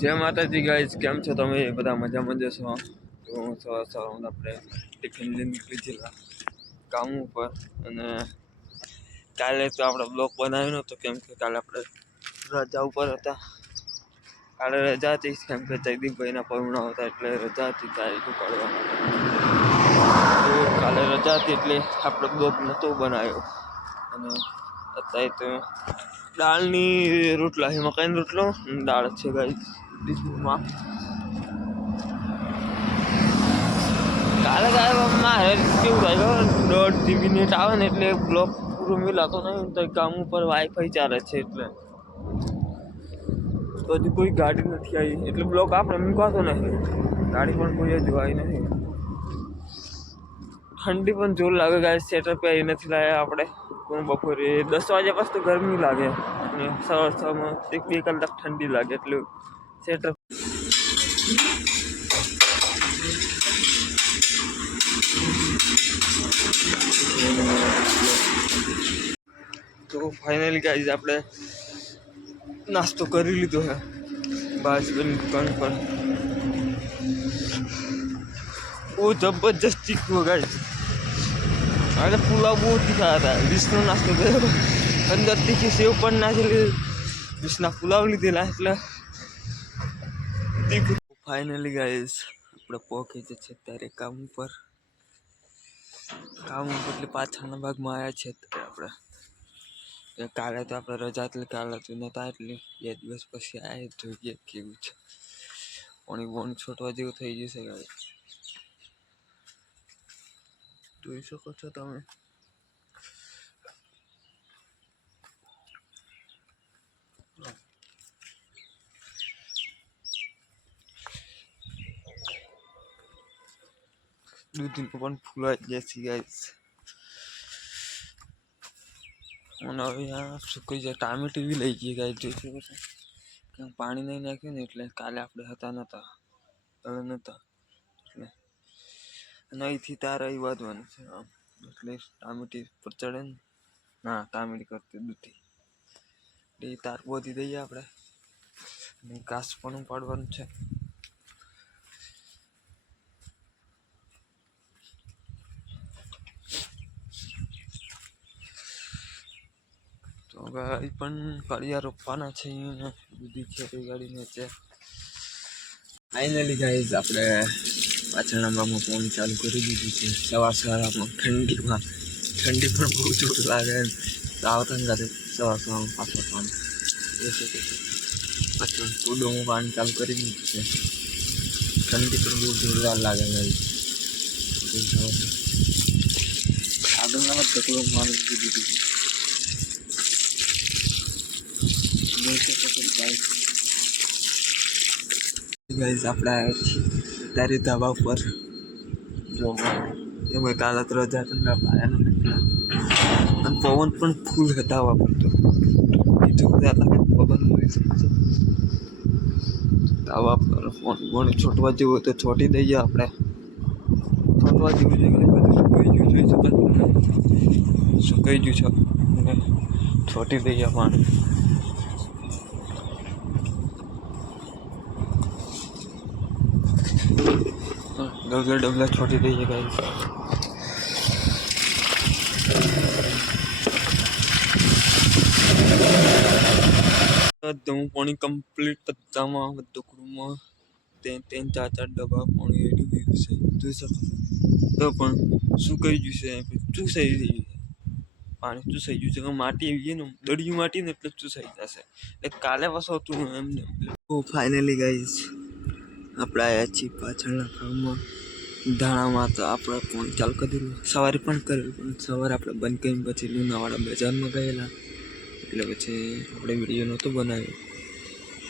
જય માતાજી ગાઈસ કેમ છો તમે? બધા મજામાં જશો તો હું સવાર સવાર આપણે ટિફિન લઈને નીકળી ગયેલા કામ ઉપર. અને કાલે તો આપણે બ્લોક બનાવ્યો નહોતો કેમ કે કાલે આપણે રજા ઉપર હતા. કાલે રજા હતી, કેમ કે જયદીપભાઈના પરુણા હતા, એટલે રજા હતી તારીખ કાઢવા માટે કાલે રજા હતી એટલે આપણે બ્લોક નહોતો બનાવ્યો. અને અત્યારે તો દાળની રોટલા છે મકાઈનો રોટલો? દાળ છે ગાઈ ડીશમાં કાલે કાલે મારે કેવું થાય ખબર દોઢ જીબી નેટ આવે ને એટલે બ્લોક પૂરો મિલાતો નહીં તો કામ ઉપર વાઈફાઈ ચાલે છે એટલે તો હજી કોઈ ગાડી નથી આવી એટલે બ્લોક આપણે મૂકાતો નથી ગાડી પણ કોઈ હજુ આવી નથી ઠંડી પણ જોર લાગે ગાય સ્વેટર પહેરી નથી લાવ્યા આપણે પણ બપોરે દસ વાગ્યા પછી તો ગરમી લાગે અને સવાર સવારમાં એક બે કલાક ઠંડી લાગે એટલે સ્વેટર તો ફાઇનલી ગાઈઝ આપણે નાસ્તો કરી લીધો છે બાજુની દુકાન પર બહુ જબરજસ્ત તીખું ગાઈઝ અને પુલાવ બહુ તીખા હતા ડીશનો નાસ્તો કર્યો અંદર તીખી સેવ પણ નાખેલી ડીશના પુલાવ લીધેલા એટલે તીખું ફાઇનલી ગાઈસ આપણે પહોંચી જ છે ત્યારે કામ ઉપર. કામ ઉપર એટલે પાછળના ભાગમાં આવ્યા છે આપણે. કાલે તો આપણે રજા એટલે કાલે તો નહોતા એટલે બે દિવસ પછી આવ્યા જોઈએ કેવું છે. પાણી બોન છોટવા જેવું થઈ જશે ગાડી જોઈ શકો છો તમે. દૂધનું પણ ફૂલાઈ જાય છે ગાઈસ અને હવે આ સુકાઈ જાય ટામેટી બી લઈ ગઈ ગાય જોઈ શકો છો કેમ પાણી નહીં નાખ્યું ને એટલે કાલે આપણે હતા નહોતા હવે નહોતા એટલે અને અહીંથી તાર અહીં વાંધવાનું છે આમ એટલે ટામેટી પર ચડે ને ના ટામેટી કરતી દૂધી એટલે એ તાર બોધી દઈએ આપણે ઘાસ પણ ઉપાડવાનું છે તો ગાડી પણ ફળિયા રોપવાના છે અહીંયા બધી ખેતી ગાડીને છે ફાઇનલી ગાઈઝ આપણે પાછળના ભાગમાં પાણી ચાલુ કરી દીધું છે સવાર સવારમાં ઠંડીમાં ઠંડી પણ બહુ જોર લાગે આવતા સાથે સવાર સવારમાં પાછળ પાણી એ છે કે પાછળ કુડોમાં પાણી ચાલુ કરી દીધું છે ઠંડી પણ બહુ જોરદાર લાગે ગાઈઝ આગળના ઢગલો મારી દીધું છે ગાઈઝ આપણે આવ્યા છીએ તારી ધાબા ઉપર જો એમાં કાલે તો રજા તમને પાયાનો અને પવન પણ ફૂલ હતા વાપરતો બીજું બધા તમે પવન જોઈ શકશો ધાબા પર ફોન ફોન છોટવા જેવું તો છોટી દઈએ આપણે. છોટવા જેવું છે બધું સુકાઈ ગયું જોઈ શકો સુકાઈ ગયું છે? છોટી દઈએ પાણી ડબલા ડબલા છોટી દઈએ ગાઈસ હું પાણી કમ્પ્લીટ બધામાં બધું કુડમાં ત્રણ ત્રણ ચાર ચાર ડબ્બા પાણી રેડી દીધું છે જોઈ શકો છો તો પણ સુકાઈ ગયું છે ચૂસાઈ ગયું છે પાણી ચૂસાઈ ગયું છે કે માટી આવી ગઈ ને દળિયું માટી ને એટલે ચૂસાઈ જશે એટલે કાલે વસો હતું એમને ફાઇનલી ગાઈઝ આપણે આવ્યા છીએ પાછળના ભાગમાં ધાણામાં તો આપણે ફોન ચાલુ કરી દીધું. સવારે પણ કરેલું પણ સવારે આપણે બંધ કરીને પછી લુણાવાડા બજારમાં ગયેલા. એટલે પછી આપણે વીડિયો નહોતો બનાવ્યો.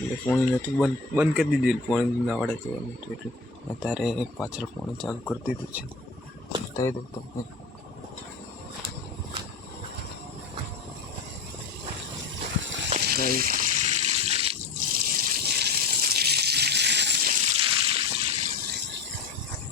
એટલે ફોન નહોતું બંધ બંધ કરી દીધું. ફોન લુણાવાડા જવાનું હતું. એટલે અત્યારે પાછળ ફોન ચાલુ કરી દીધું છે. બતાવી દઉં તમને. Guys.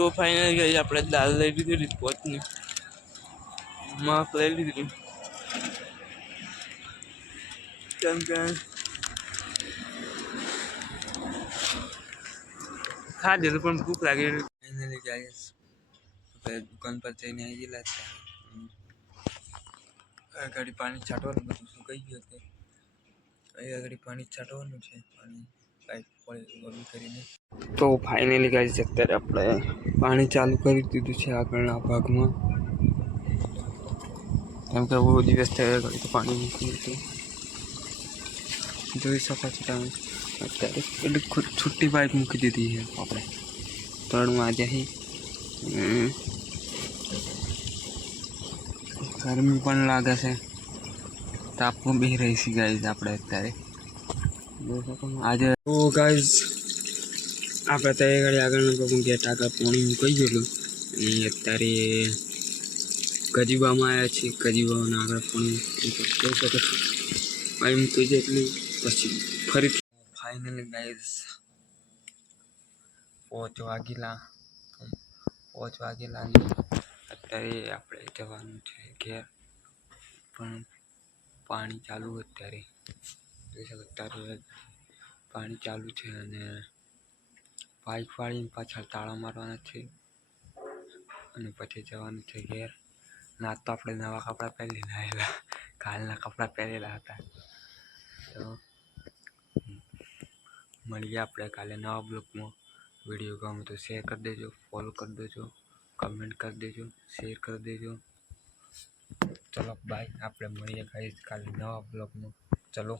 તો ફાઇનલી ગઈ, આપણે દાલ લઈ લીધી પોતની. માફ લઈ લીધી. કેમ કે ખાધેલું પણ ભૂખ લાગી ફાઇનલી ગાઈસ આપણે દુકાન પર જઈને આવી ગયેલા છે આગળ પાણી છાંટવાનું બધું સુકાઈ ગયું હતું અહીં આગળ પાણી છાંટવાનું છે. પાણી. તો ફાઇનલી ગાઈસ અત્યારે આપણે પાણી ચાલુ કરી દીધું છે આગળના ભાગમાં કેમ કે બહુ દિવસ થયા ઘડી તો પાણી મૂક્યું હતું જોઈ શકો છો તમે અત્યારે એટલે ખુદ છુટ્ટી પાઇપ મૂકી દીધી છે આપણે ત્રણ વાગ્યાથી હમ. ગરમી પણ લાગે છે તાપમાં બી રહી છે ગાઈઝ આપણે અત્યારે જોઈ શકો છો. આજે ઓ ગાઈઝ આપણે તો એ ઘડી આગળના પગમાં ગેટ આગળ પાણી મૂકાઈ ગયેલું. અને અત્યારે ગજીબામાં આવ્યા છીએ ગજીબામાં આગળ પોણી જોઈ શકો છો પાણી મૂકી જાય એટલે પછી ફરી ફાઇનલી ગાઈઝ પોચ વાગેલા. પોચ વાગેલા અત્યારે આપણે જવાનું છે ઘેર. પણ પાણી ચાલુ અત્યારે. અત્યારે પાણી ચાલુ છે અને પાઇપ વાળીને પાછળ તાળા મારવાના છે અને પછી જવાનું છે ઘેર. ના તો આપણે નવા કપડાં પહેરી લાવેલા કાલના કપડાં પહેરેલા હતા. તો મળીએ આપણે કાલે નવા બ્લોગમાં. વીડિયો ગમે તો શેર કરી દેજો ફોલો કરી દેજો કમેન્ટ કરી દેજો શેર કરી દેજો. ચલો બાય આપણે મળીએ કાલે નવા બ્લોગમાં. ચલો.